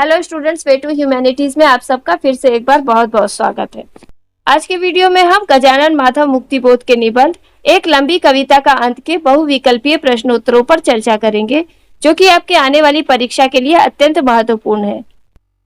Hello students, way to humanities में आप सबका फिर से एक बार बहुत बहुत स्वागत है। आज के वीडियो में हम गजानन माधव मुक्तिबोध के निबंध एक लंबी कविता का अंत के बहुविकल्पीय प्रश्नोत्तरों पर चर्चा करेंगे, जो कि आपके आने वाली परीक्षा के लिए अत्यंत महत्वपूर्ण है।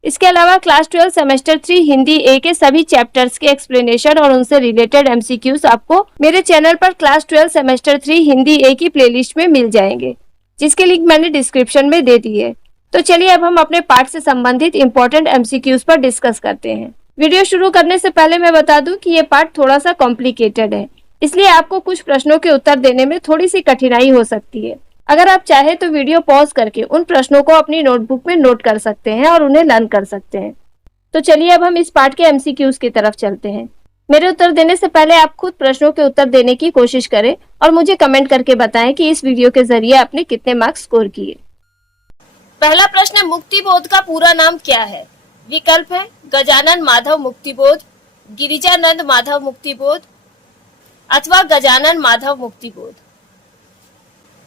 इसके अलावा क्लास 12 सेमेस्टर 3 हिंदी ए के सभी चैप्टर्स के एक्सप्लेनेशन और उनसे रिलेटेड एमसीक्यूज आपको मेरे चैनल पर क्लास 12 सेमेस्टर 3 हिंदी ए की प्लेलिस्ट में मिल जाएंगे, जिसके लिंक मैंने डिस्क्रिप्शन में दे दी है। तो चलिए अब हम अपने पाठ से संबंधित इंपॉर्टेंट एमसीक्यूज पर डिस्कस करते हैं। वीडियो शुरू करने से पहले मैं बता दूं कि ये पाठ थोड़ा सा कॉम्प्लिकेटेड है, इसलिए आपको कुछ प्रश्नों के उत्तर देने में थोड़ी सी कठिनाई हो सकती है। अगर आप चाहे तो वीडियो पॉज करके उन प्रश्नों को अपनी नोटबुक में नोट कर सकते हैं और उन्हें लर्न कर सकते हैं। तो चलिए अब हम इस पाठ के एमसीक्यूज की तरफ चलते हैं। मेरे उत्तर देने से पहले आप खुद प्रश्नों के उत्तर देने की कोशिश करें और मुझे कमेंट करके बताएं कि इस वीडियो के जरिए आपने कितने मार्क्स स्कोर किए। पहला प्रश्न है, मुक्तिबोध का पूरा नाम क्या है? विकल्प है गजानन माधव मुक्तिबोध, गिरिजानंद माधव मुक्तिबोध अथवा गजानन माधव मुक्तिबोध।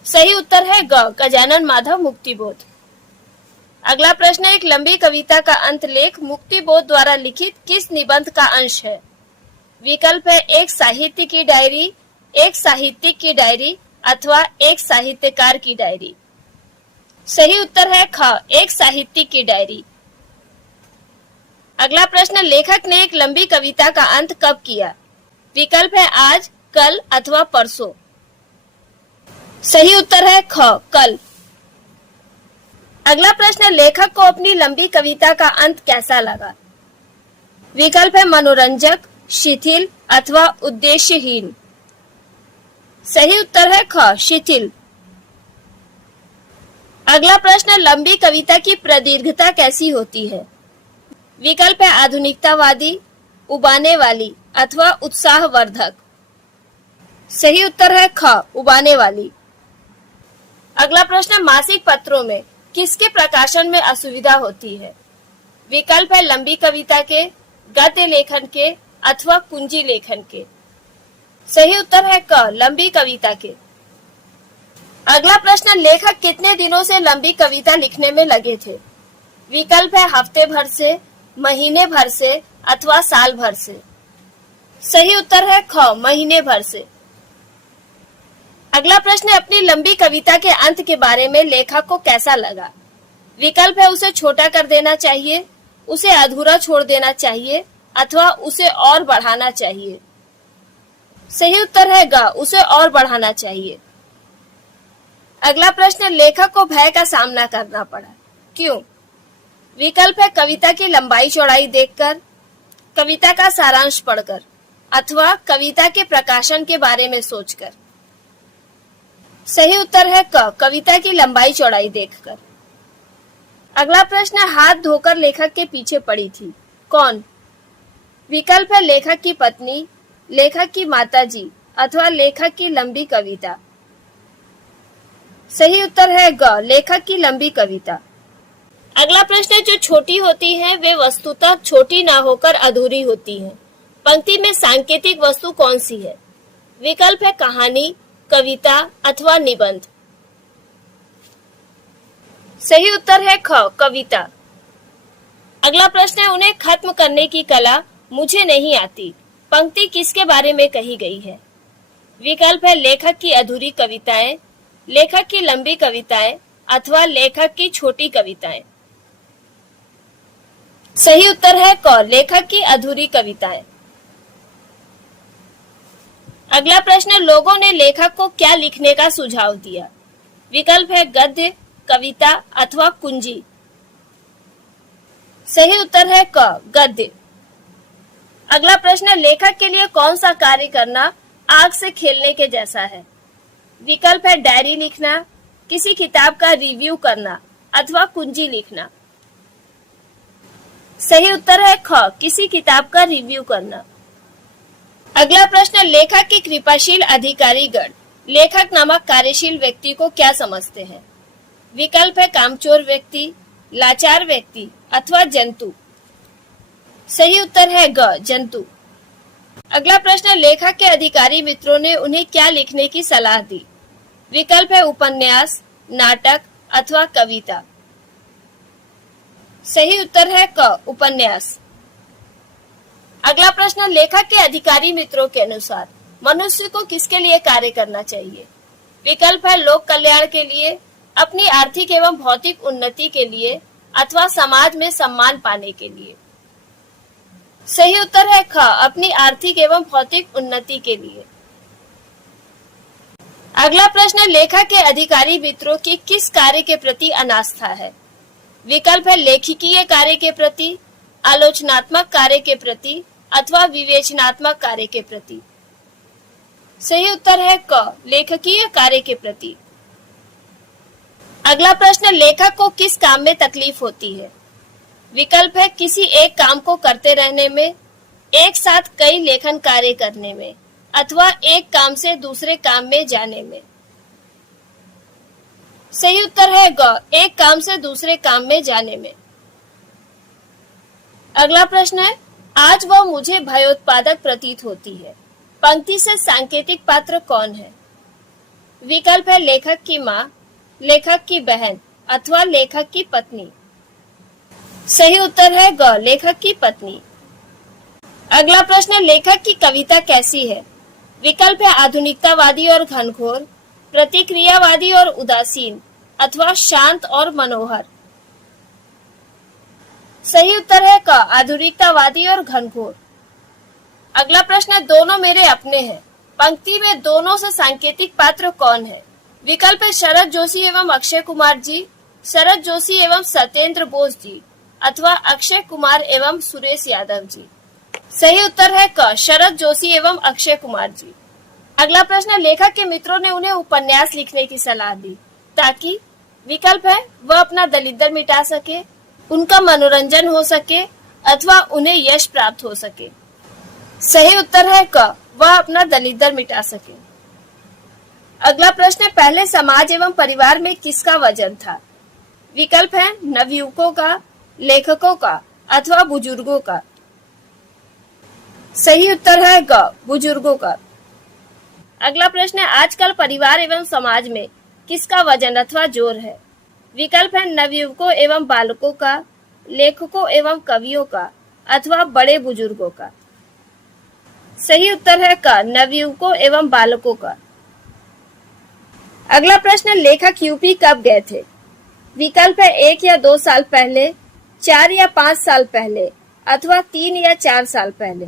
सही उत्तर है ग, गजानन माधव मुक्तिबोध। अगला प्रश्न है, एक लंबी कविता का अंत लेख मुक्तिबोध द्वारा लिखित किस निबंध का अंश है? विकल्प है एक साहित्य की डायरी, एक साहित्यिक की डायरी अथवा एक साहित्यकार की डायरी। सही उत्तर है ख, एक साहित्यिक की डायरी। अगला प्रश्न, लेखक ने एक लंबी कविता का अंत कब किया? विकल्प है आज, कल अथवा परसों। सही उत्तर है ख, कल। अगला प्रश्न, लेखक को अपनी लंबी कविता का अंत कैसा लगा? विकल्प है मनोरंजक, शिथिल अथवा उद्देश्यहीन। सही उत्तर है ख, शिथिल। अगला प्रश्न, लंबी कविता की प्रदीर्घता कैसी होती है? विकल्प है आधुनिकतावादी, उबाने वाली अथवा उत्साहवर्धक। सही उत्तर है ख, उबाने वाली। अगला प्रश्न, मासिक पत्रों में किसके प्रकाशन में असुविधा होती है? विकल्प है लंबी कविता के, गद्य लेखन के अथवा कुंजी लेखन के। सही उत्तर है क, लंबी कविता के। अगला प्रश्न, लेखक कितने दिनों से लंबी कविता लिखने में लगे थे? विकल्प है हफ्ते भर से, महीने भर से अथवा साल भर से। सही उत्तर है ख, महीने भर से। अगला प्रश्न, अपनी लंबी कविता के अंत के बारे में लेखक को कैसा लगा? विकल्प है उसे छोटा कर देना चाहिए, उसे अधूरा छोड़ देना चाहिए अथवा उसे और बढ़ाना चाहिए। सही उत्तर है ग, उसे और बढ़ाना चाहिए। अगला प्रश्न, लेखक को भय का सामना करना पड़ा, क्यों? विकल्प है कविता की लंबाई चौड़ाई देखकर, कविता का सारांश पढ़कर अथवा कविता के प्रकाशन के बारे में सोचकर। सही उत्तर है क, कविता की लंबाई चौड़ाई देखकर। अगला प्रश्न, हाथ धोकर लेखक के पीछे पड़ी थी, कौन? विकल्प है लेखक की पत्नी, लेखक की माताजी अथवा लेखक की लंबी कविता। सही उत्तर है ग, लेखक की लंबी कविता। अगला प्रश्न, जो छोटी होती हैं वे वस्तुतः छोटी ना होकर अधूरी होती हैं। पंक्ति में सांकेतिक वस्तु कौन सी है? विकल्प है कहानी, कविता अथवा निबंध। सही उत्तर है ख, कविता। अगला प्रश्न है, उन्हें खत्म करने की कला मुझे नहीं आती। पंक्ति किसके बारे में कही गई है? विकल्प है लेखक की अधूरी कविताएं, लेखक की लंबी कविताएं अथवा लेखक की छोटी कविताएं। सही उत्तर है क, लेखक की अधूरी कविताएं। अगला प्रश्न, लोगों ने लेखक को क्या लिखने का सुझाव दिया? विकल्प है गद्य, कविता अथवा कुंजी। सही उत्तर है क, गद्य। अगला प्रश्न, लेखक के लिए कौन सा कार्य करना आग से खेलने के जैसा है? विकल्प है डायरी लिखना, किसी किताब का रिव्यू करना अथवा कुंजी लिखना। सही उत्तर है ख, किसी किताब का रिव्यू करना। अगला प्रश्न, लेखक के कृपाशील अधिकारी गण लेखक नामक कार्यशील व्यक्ति को क्या समझते हैं? विकल्प है कामचोर व्यक्ति, लाचार व्यक्ति अथवा जंतु। सही उत्तर है ग, जंतु। अगला प्रश्न, लेखक के अधिकारी मित्रों ने उन्हें क्या लिखने की सलाह दी? विकल्प है उपन्यास, नाटक अथवा कविता। सही उत्तर है क उपन्यास। अगला प्रश्न, लेखक के अधिकारी मित्रों के अनुसार मनुष्य को किसके लिए कार्य करना चाहिए? विकल्प है लोक कल्याण के लिए, अपनी आर्थिक एवं भौतिक उन्नति के लिए अथवा समाज में सम्मान पाने के लिए। सही उत्तर है ख, अपनी आर्थिक एवं भौतिक उन्नति के लिए। अगला प्रश्न, लेखक के अधिकारी मित्रों की किस कार्य के प्रति अनास्था है? विकल्प है लेखकीय कार्य के प्रति, आलोचनात्मक कार्य के प्रति अथवा विवेचनात्मक कार्य के प्रति। सही उत्तर है क, लेखकीय कार्य के प्रति। अगला प्रश्न, लेखक को किस काम में तकलीफ होती है? विकल्प है किसी एक काम को करते रहने में, एक साथ कई लेखन कार्य करने में अथवा एक काम से दूसरे काम में जाने में। सही उत्तर है ग, एक काम से दूसरे काम में जाने में। अगला प्रश्न है, आज वह मुझे भयोत्पादक प्रतीत होती है। पंक्ति से सांकेतिक पात्र कौन है? विकल्प है लेखक की माँ, लेखक की बहन अथवा लेखक की पत्नी। सही उत्तर है ग, लेखक की पत्नी। अगला प्रश्न, लेखक की कविता कैसी है? विकल्प है आधुनिकतावादी और घनघोर, प्रतिक्रियावादी और उदासीन अथवा शांत और मनोहर। सही उत्तर है क, आधुनिकतावादी और घनघोर। अगला प्रश्न, दोनों मेरे अपने हैं। पंक्ति में दोनों से सांकेतिक पात्र कौन है? विकल्प है शरद जोशी एवं अक्षय कुमार जी, शरद जोशी एवं सत्येंद्र बोस जी अथवा अक्षय कुमार एवं सुरेश यादव जी। सही उत्तर है क, शरद जोशी एवं अक्षय कुमार जी। अगला प्रश्न, लेखक के मित्रों ने उन्हें उपन्यास लिखने की सलाह दी ताकि विकल्प है वह अपना दलिद्र मिटा सके, उनका मनोरंजन हो सके अथवा उन्हें यश प्राप्त हो सके। सही उत्तर है क, वह अपना दलिद्र मिटा सके। अगला प्रश्न, पहले समाज एवं परिवार में किसका वजन था? विकल्प है नवयुवकों का, लेखकों का अथवा बुजुर्गों का। सही उत्तर है ग, बुजुर्गों का। अगला प्रश्न है, आजकल परिवार एवं समाज में किसका वजन अथवा जोर है? विकल्प है नवयुवकों एवं बालकों का, लेखकों एवं कवियों का अथवा बड़े बुजुर्गों का। सही उत्तर है क, नवयुवकों एवं बालकों का। अगला प्रश्न, लेखक यूपी कब गए थे? विकल्प है 1 या 2 साल पहले, 4 या 5 साल पहले अथवा 3 या 4 साल पहले।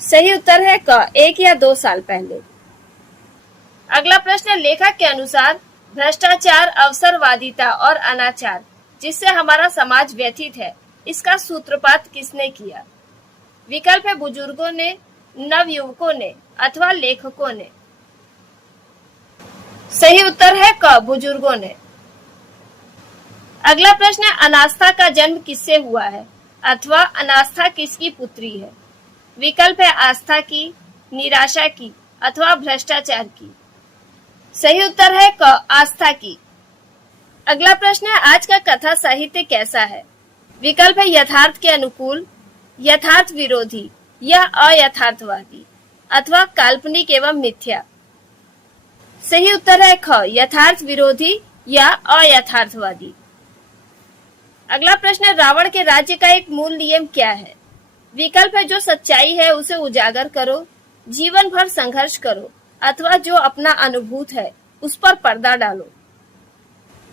सही उत्तर है क, 1 या 2 साल पहले। अगला प्रश्न, लेखक के अनुसार भ्रष्टाचार, अवसरवादिता और अनाचार जिससे हमारा समाज व्यथित है, इसका सूत्रपात किसने किया? विकल्प है बुजुर्गों ने, नवयुवकों ने अथवा लेखकों ने। सही उत्तर है क, बुजुर्गों ने। अगला प्रश्न है, अनास्था का जन्म किससे हुआ है अथवा अनास्था किसकी पुत्री है? विकल्प है आस्था की, निराशा की अथवा भ्रष्टाचार की। सही उत्तर है क, आस्था की। अगला प्रश्न है, आज का कथा साहित्य कैसा है? विकल्प है यथार्थ के अनुकूल, यथार्थ विरोधी या अयथार्थवादी अथवा काल्पनिक एवं मिथ्या। सही उत्तर है ख, यथार्थ विरोधी या अयथार्थवादी। अगला प्रश्न, रावण के राज्य का एक मूल नियम क्या है? विकल्प है जो सच्चाई है उसे उजागर करो, जीवन भर संघर्ष करो अथवा जो अपना अनुभूत है उस पर पर्दा डालो।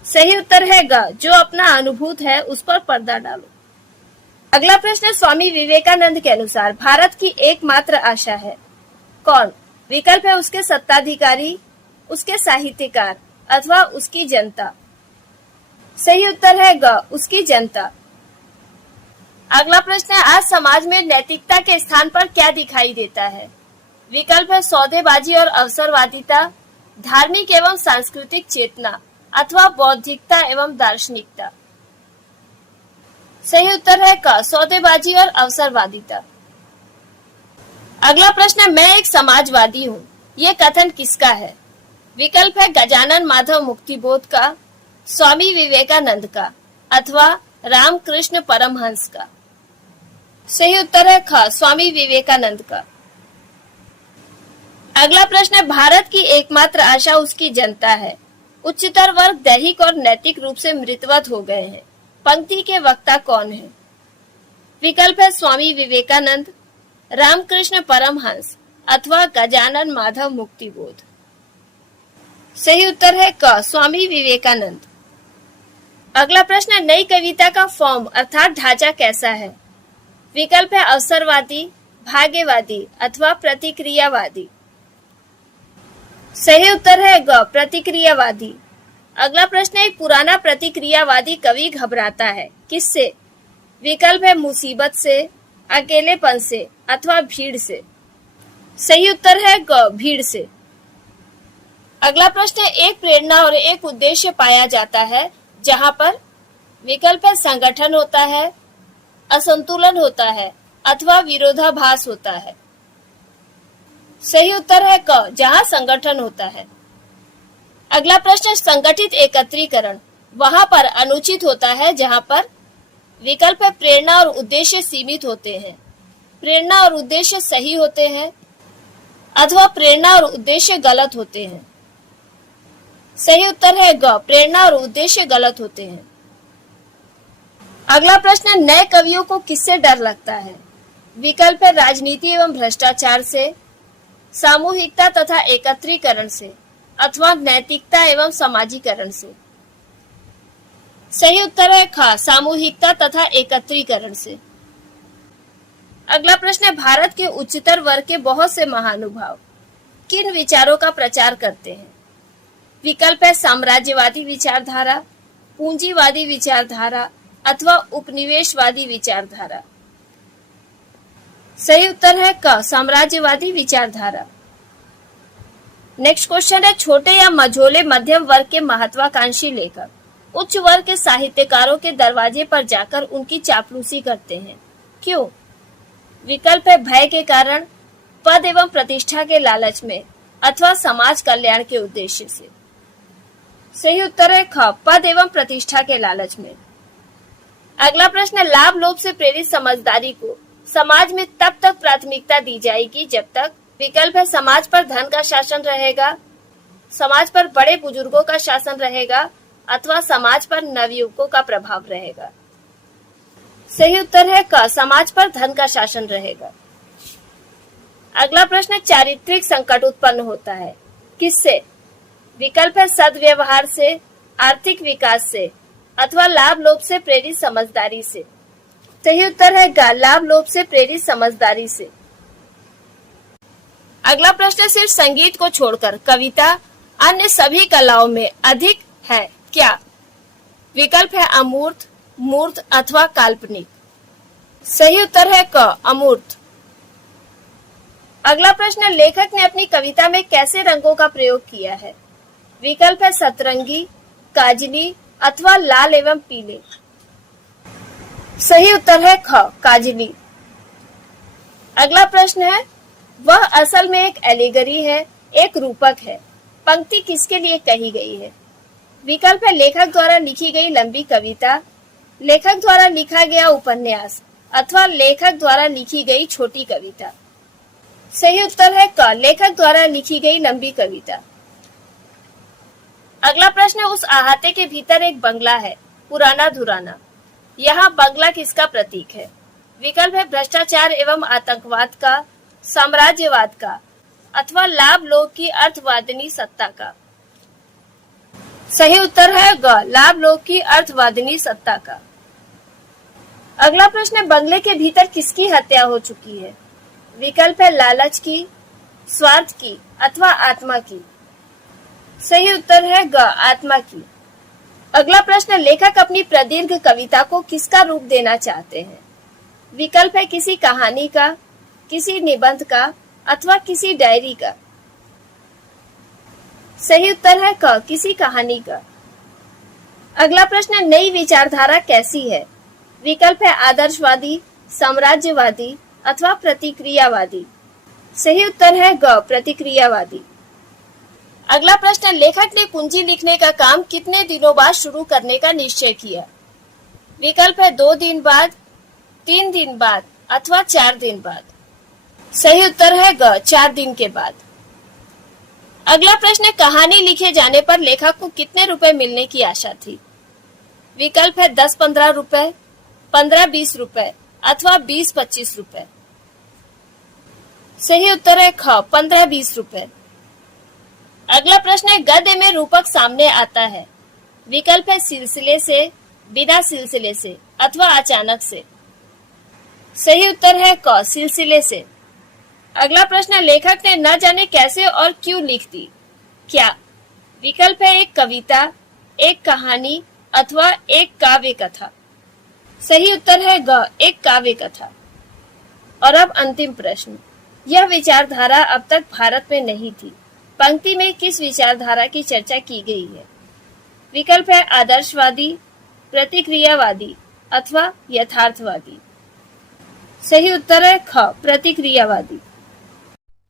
सही उत्तर है ग, जो अपना अनुभूत है उस पर पर्दा डालो। अगला प्रश्न, स्वामी विवेकानंद के अनुसार भारत की एकमात्र आशा है कौन? विकल्प है उसके सत्ताधिकारी, उसके साहित्यकार अथवा उसकी जनता। सही उत्तर है ग, उसकी जनता। अगला प्रश्न है, आज समाज में नैतिकता के स्थान पर क्या दिखाई देता है? विकल्प है सौदेबाजी और अवसरवादिता, धार्मिक एवं सांस्कृतिक चेतना अथवा बौद्धिकता एवं दार्शनिकता। सही उत्तर है क, सौदेबाजी और अवसरवादिता। अगला प्रश्न, मैं एक समाजवादी हूँ, ये कथन किसका है? विकल्प है गजानन माधव मुक्तिबोध का, स्वामी विवेकानंद का अथवा रामकृष्ण परमहंस का। सही उत्तर है ख, स्वामी विवेकानंद का। अगला प्रश्न है, भारत की एकमात्र आशा उसकी जनता है, उच्चतर वर्ग दैहिक और नैतिक रूप से मृतवत हो गए हैं, पंक्ति के वक्ता कौन है? विकल्प है स्वामी विवेकानंद, रामकृष्ण परमहंस अथवा गजानन माधव मुक्तिबोध। सही उत्तर है क, स्वामी विवेकानंद। अगला प्रश्न, नई कविता का फॉर्म अर्थात ढांचा कैसा है? विकल्प है अवसरवादी, भाग्यवादी अथवा प्रतिक्रियावादी। सही उत्तर है ग, प्रतिक्रियावादी। अगला प्रश्न, एक पुराना प्रतिक्रियावादी कवि घबराता है, किससे? विकल्प है मुसीबत से, अकेलेपन से अथवा भीड़ से। सही उत्तर है ग, भीड़ से। अगला प्रश्न, एक प्रेरणा और एक उद्देश्य पाया जाता है जहां पर विकल्प है संगठन होता है, असंतुलन होता है अथवा विरोधाभास होता है। सही उत्तर है क, जहां संगठन होता है। अगला प्रश्न, संगठित एकत्रीकरण वहां पर अनुचित होता है जहां पर विकल्प है प्रेरणा और उद्देश्य सीमित होते हैं, प्रेरणा और उद्देश्य सही होते हैं अथवा प्रेरणा और उद्देश्य गलत होते हैं। सही उत्तर है ग, प्रेरणा और उद्देश्य गलत होते हैं। अगला प्रश्न, नए कवियों को किससे डर लगता है? विकल्प है राजनीति एवं भ्रष्टाचार से, सामूहिकता तथा एकत्रीकरण से अथवा नैतिकता एवं समाजीकरण से। सही उत्तर है ख, सामूहिकता तथा एकत्रीकरण से। अगला प्रश्न, भारत के उच्चतर वर्ग के बहुत से महानुभाव किन विचारों का प्रचार करते हैं? विकल्प है साम्राज्यवादी विचारधारा, पूंजीवादी विचारधारा अथवा उपनिवेशवादी विचारधारा। सही उत्तर है क, साम्राज्यवादी विचारधारा। नेक्स्ट क्वेश्चन है, छोटे या मझोले मध्यम वर्ग के महत्वाकांक्षी लेखक उच्च वर्ग के साहित्यकारों के दरवाजे पर जाकर उनकी चापलूसी करते हैं, क्यों? विकल्प है भय के कारण, पद एवं प्रतिष्ठा के लालच में अथवा समाज कल्याण के उद्देश्य से। सही उत्तर है ख, पद एवं प्रतिष्ठा के लालच में। अगला प्रश्न, लाभ लोभ से प्रेरित समझदारी को समाज में तब तक प्राथमिकता दी जाएगी जब तक विकल्प है समाज पर धन का शासन रहेगा, समाज पर बड़े बुजुर्गों का शासन रहेगा अथवा समाज पर नवयुवकों का प्रभाव रहेगा। सही उत्तर है क, समाज पर धन का शासन रहेगा। अगला प्रश्न, चारित्रिक संकट उत्पन्न होता है किससे? विकल्प है सद्व्यवहार से, आर्थिक विकास से अथवा लाभ लोभ से प्रेरित समझदारी से। सही उत्तर है ग, लाभ लोभ से प्रेरित समझदारी से। अगला प्रश्न, सिर्फ संगीत को छोड़कर कविता अन्य सभी कलाओं में अधिक है क्या? विकल्प है अमूर्त, मूर्त अथवा काल्पनिक। सही उत्तर है क, अमूर्त। अगला प्रश्न, लेखक ने अपनी कविता में कैसे रंगों का प्रयोग किया है? विकल्प है सतरंगी, काजली अथवा लाल एवं पीले। सही उत्तर है ख, काजली। अगला प्रश्न है, वह असल में एक एलिगरी है, एक रूपक है, पंक्ति किसके लिए कही गई है? विकल्प है लेखक द्वारा लिखी गई लंबी कविता, लेखक द्वारा लिखा गया उपन्यास अथवा लेखक द्वारा लिखी गई छोटी कविता। सही उत्तर है क, लेखक द्वारा लिखी गई लंबी कविता। अगला प्रश्न, उस अहाते के भीतर एक बंगला है, पुराना धुराना, यहाँ बंगला किसका प्रतीक है? विकल्प है भ्रष्टाचार एवं आतंकवाद का, साम्राज्यवाद का अथवा लाभ लोभ की अर्थवादिनी सत्ता का। सही उत्तर है ग, लाभ लोभ की अर्थवादिनी सत्ता का। अगला प्रश्न, बंगले के भीतर किसकी हत्या हो चुकी है? विकल्प है लालच की, स्वार्थ की अथवा आत्मा की। सही उत्तर है ग, आत्मा की। अगला प्रश्न, लेखक अपनी प्रदीर्घ कविता को किसका रूप देना चाहते हैं? विकल्प है किसी कहानी का, किसी निबंध का अथवा किसी डायरी का। सही उत्तर है क, किसी कहानी का। अगला प्रश्न, नई विचारधारा कैसी है? विकल्प है आदर्शवादी, साम्राज्यवादी अथवा प्रतिक्रियावादी। सही उत्तर है ग, प्रतिक्रियावादी। अगला प्रश्न, लेखक ने पूंजी लिखने का काम कितने दिनों बाद शुरू करने का निश्चय किया? विकल्प है 2 दिन बाद, 3 दिन बाद अथवा 4 दिन बाद। सही उत्तर है ग, 4 दिन के बाद। अगला प्रश्न, कहानी लिखे जाने पर लेखक को कितने रुपए मिलने की आशा थी? विकल्प है 10-15 रुपए, 15-20 रुपए अथवा 20-25 रुपए। सही उत्तर है ख, 15-20 रुपए। अगला प्रश्न है गद्य में रूपक सामने आता है। विकल्प है सिलसिले से, बिना सिलसिले से अथवा अचानक से। सही उत्तर है क, सिलसिले से। अगला प्रश्न है लेखक ने न जाने कैसे और क्यों लिख दी, क्या? विकल्प है एक कविता, एक कहानी अथवा एक काव्य कथा। सही उत्तर है ग, एक काव्य कथा। और अब अंतिम प्रश्न, यह विचारधारा अब तक भारत में नहीं थी। पंक्ति में किस विचारधारा की चर्चा की गई है? विकल्प है आदर्शवादी, प्रतिक्रियावादी अथवा यथार्थवादी। सही उत्तर है ख, प्रतिक्रियावादी।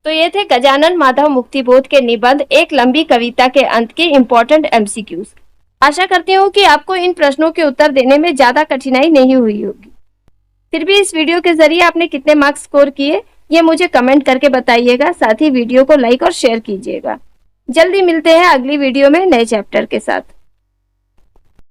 तो ये थे गजानन माधव मुक्तिबोध के निबंध एक लंबी कविता के अंत के इम्पोर्टेंट एमसीक्यूज। आशा करती हूँ कि आपको इन प्रश्नों के उत्तर देने में ज्यादा कठिनाई नहीं हुई होगी। फिर भी इस वीडियो के जरिए आपने कितने मार्क्स स्कोर किए ये मुझे कमेंट करके बताइएगा। साथ ही वीडियो को लाइक और शेयर कीजिएगा। जल्दी मिलते हैं अगली वीडियो में नए चैप्टर के साथ।